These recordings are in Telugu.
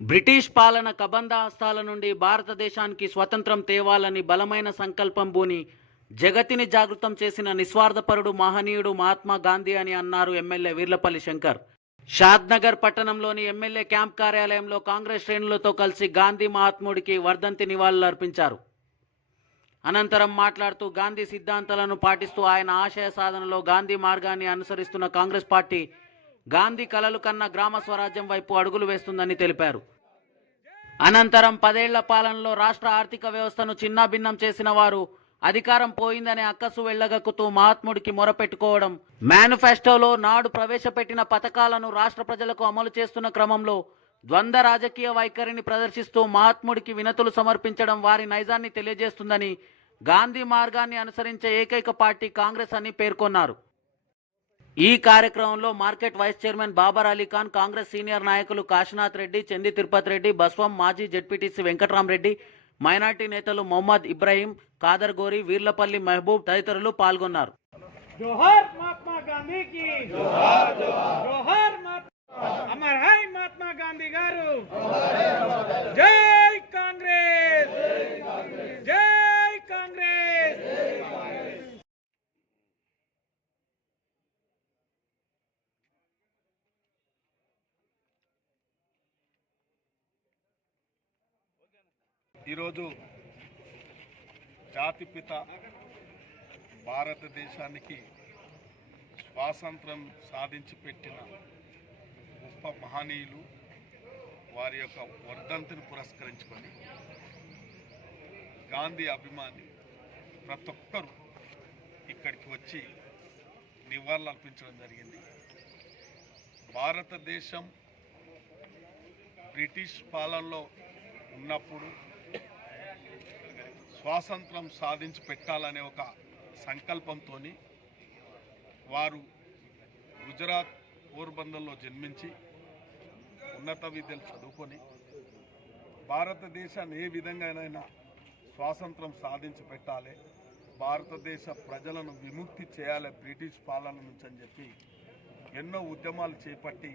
బ్రిటిష్ పాలన కబంధ హస్తాల నుండి భారతదేశానికి స్వతంత్రం తేవాలని బలమైన సంకల్పం బూని జగతిని జాగృతం చేసిన నిస్వార్థపరుడు మహనీయుడు మహాత్మా గాంధీ అని అన్నారు ఎమ్మెల్యే వీర్లపల్లి శంకర్. షాద్నగర్ పట్టణంలోని ఎమ్మెల్యే క్యాంప్ కార్యాలయంలో కాంగ్రెస్ శ్రేణులతో కలిసి గాంధీ మహాత్ముడికి వర్ధంతి నివాళులు అర్పించారు. అనంతరం మాట్లాడుతూ గాంధీ సిద్ధాంతాలను పాటిస్తూ ఆయన ఆశయ సాధనలో గాంధీ మార్గాన్ని అనుసరిస్తున్న కాంగ్రెస్ పార్టీ గాంధీ కలలు కన్న గ్రామ స్వరాజ్యం వైపు అడుగులు వేస్తుందని తెలిపారు. అనంతరం పదేళ్ళ పాలనలో రాష్ట్ర ఆర్థిక వ్యవస్థను చిన్నాభిన్నం చేసిన వారు అధికారం పోయిందనే అక్కసు వెళ్ళగక్కుతూ మహాత్ముడికి మొరపెట్టుకోవడం మేనిఫెస్టోలో నాడు ప్రవేశపెట్టిన పథకాలను రాష్ట్ర ప్రజలకు అమలు చేస్తున్న క్రమంలో ద్వంద్వ రాజకీయ వైఖరిని ప్రదర్శిస్తూ మహాత్ముడికి వినతులు సమర్పించడం వారి నైజాన్ని తెలియజేస్తుందని గాంధీ మార్గాన్ని అనుసరించే ఏకైక పార్టీ కాంగ్రెస్ అని పేర్కొన్నారు. ఈ కార్యక్రమంలో market vice chairman Babar Alikhan Congress senior నాయకులు కాశీనాథ్ రెడ్డి చెంది తిరుపతి రెడ్డి బస్వం మాజీ జడ్పీటీసీ వెంకట్రామరెడ్డి మైనార్టీ నేతలు మొహమ్మద్ ఇబ్రాహీం కాదర్ గోరి వీర్లపల్లి మహబూబ్ తదితరులు పాల్గొన్నారు. జోహార్ మహాత్మా గాంధీకి జోహార్ జోహార్. ఈరోజు జాతిపిత భారతదేశానికి స్వాతంత్రం సాధించి పెట్టిన గొప్ప మహనీయులు వారి యొక్క వర్ధంతిని పురస్కరించుకొని గాంధీ అభిమాని ప్రతి ఒక్కరు ఇక్కడికి వచ్చి నివాళులు అర్పించడం జరిగింది. భారతదేశం బ్రిటిష్ పాలనలో ఉన్నప్పుడు స్వాతంత్రం సాధించి పెట్టాలనే ఒక సంకల్పంతో వారు గుజరాత్ పోర్బందర్లో జన్మించి ఉన్నత విద్యలు చదువుకొని భారతదేశాన్ని ఏ విధంగానైనా స్వాతంత్రం సాధించి పెట్టాలి భారతదేశ ప్రజలను విముక్తి చేయాలి బ్రిటిష్ పాలన నుంచి అని చెప్పి ఎన్నో ఉద్యమాలు చేపట్టి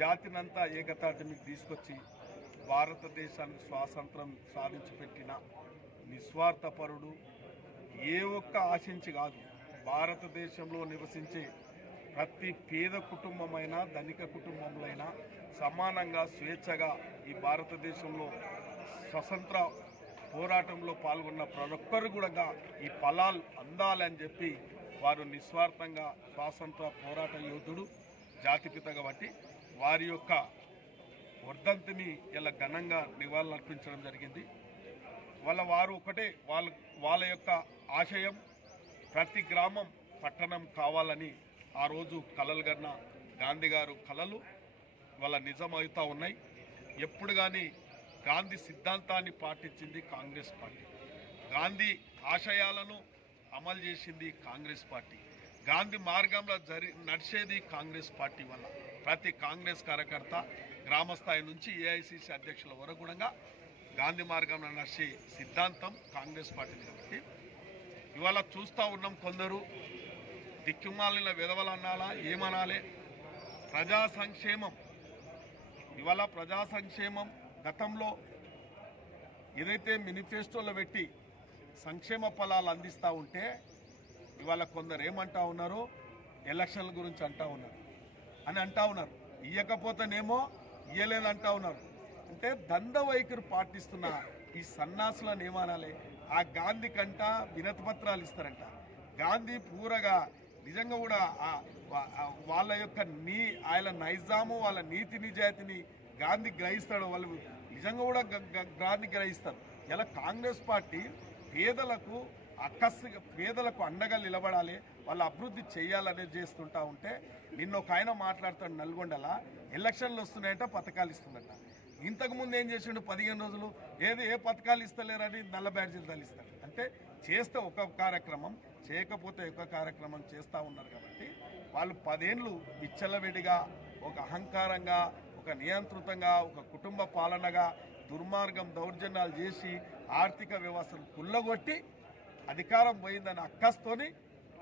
జాతినంతా ఏకతాటిని తీసుకొచ్చి భారతదేశానికి స్వాతంత్రం సాధించి పెట్టిన నిస్వార్థపరుడు ఏ ఒక్క ఆశించి కాదు. భారతదేశంలో నివసించే ప్రతి పేద కుటుంబమైనా ధనిక కుటుంబంలో సమానంగా స్వేచ్ఛగా ఈ భారతదేశంలో స్వతంత్ర పోరాటంలో పాల్గొన్న ప్రతి ఒక్కరు కూడా ఈ ఫలాలు అందాలని చెప్పి వారు నిస్వార్థంగా స్వాతంత్ర పోరాట యోధుడు జాతిపిత కాబట్టి వారి యొక్క వర్ధంతిని ఇలా ఘనంగా నివాళులర్పించడం జరిగింది. వాళ్ళ వారు ఒకటే వాళ్ళ వాళ్ళ యొక్క ఆశయం ప్రతి గ్రామం పట్టణం కావాలని ఆ రోజు కలలు కన్న గాంధీ గారు కలలు వాళ్ళ నిజమవుతూ ఉన్నాయి. ఎప్పుడు కానీ గాంధీ సిద్ధాంతాన్ని పాటించింది కాంగ్రెస్ పార్టీ. గాంధీ ఆశయాలను అమలు చేసింది కాంగ్రెస్ పార్టీ. గాంధీ మార్గంలో జరి నడిచేది కాంగ్రెస్ పార్టీ వల్ల. ప్రతి కాంగ్రెస్ కార్యకర్త గ్రామస్థాయి నుంచి ఏఐసిసి అధ్యక్షుల వరకు కూడా గాంధీ మార్గంలో నడిచే సిద్ధాంతం కాంగ్రెస్ పార్టీ కాబట్టి. ఇవాళ చూస్తూ ఉన్నాం కొందరు దిక్కుమాలిన విధవలు అనాలా ఏమనాలే. ప్రజా సంక్షేమం. ఇవాళ ప్రజా సంక్షేమం గతంలో ఏదైతే మేనిఫెస్టోలో పెట్టి సంక్షేమ ఫలాలు అందిస్తూ ఉంటే ఇవాళ కొందరు ఏమంటా ఉన్నారు? ఎలక్షన్ల గురించి అంటా ఉన్నారు. అని అంటా ఉన్నారు. ఇయ్యకపోతేనేమో ఇయ్యలేదంటా ఉన్నారు. అంటే దంద వైఖరి పాటిస్తున్న ఈ సన్నాసులను ఏమనాలి ఆ గాంధీ కంట వినతిపత్రాలు ఇస్తారంట. గాంధీ పూరగా నిజంగా కూడా ఆ- వాళ్ళ యొక్క నీ ఆయన నైజాము వాళ్ళ నీతి నిజాయితీని గాంధీ గ్రహిస్తాడు వాళ్ళు నిజంగా కూడా గాంధీ గ్రహిస్తారు. ఇలా కాంగ్రెస్ పార్టీ పేదలకు అక్కస్సుగా పేదలకు అండగా నిలబడాలి వాళ్ళ అభివృద్ధి చేయాలనేది చేస్తుంటా ఉంటే నిన్న ఒక ఆయన మాట్లాడతాడు నల్గొండల ఎలక్షన్లు వస్తున్నాయంట పథకాలు ఇస్తుందంట. ఇంతకుముందు ఏం చేసిండు? పదిహేను రోజులు ఏది ఏ పథకాలు ఇస్తలేరని నల్ల బ్యాడ్జీలు తలిస్తాడు అంటే చేస్తే ఒక కార్యక్రమం చేయకపోతే ఒక కార్యక్రమం చేస్తూ ఉన్నారు కాబట్టి వాళ్ళు పదేండ్లు విచ్చలవిడిగా ఒక అహంకారంగా ఒక నియంత్రితంగా ఒక కుటుంబ పాలనగా దుర్మార్గం దౌర్జన్యాలు చేసి ఆర్థిక వ్యవస్థను కుల్లగొట్టి అధికారం పోయిందని అక్కస్తోని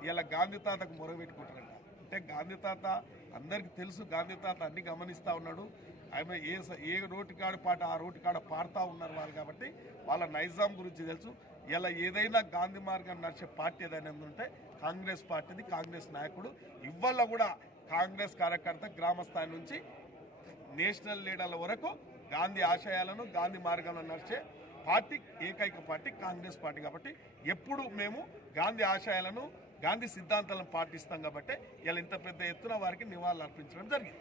ఇలా గాంధీ తాతకు మొరగబెట్టుకుంటారంట అంటే గాంధీ తాత అందరికీ తెలుసు గాంధీ తాత అన్ని గమనిస్తూ ఉన్నాడు. ఆమె ఏ స- ఏ రోటి కాడ పాట ఆ రోటి కాడ పాడుతూ ఉన్నారు వాళ్ళు కాబట్టి వాళ్ళ నైజాం గురించి తెలుసు. ఇలా ఏదైనా గాంధీ మార్గాన్ని నడిచే పార్టీ ఏదైనా ఉంటే కాంగ్రెస్ పార్టీది కాంగ్రెస్ నాయకుడు. ఇవాళ కూడా కాంగ్రెస్ కార్యకర్త గ్రామ స్థాయి నుంచి నేషనల్ లీడర్ల వరకు గాంధీ ఆశయాలను గాంధీ మార్గంలో నడిచే పార్టీ ఏకైక పార్టీ కాంగ్రెస్ పార్టీ కాబట్టి ఎప్పుడు మేము గాంధీ ఆశయాలను గాంధీ సిద్ధాంతాలను పాటిస్తాం కాబట్టి ఇలా ఇంత పెద్ద ఎత్తున వారికి నివాళులు అర్పించడం జరిగింది.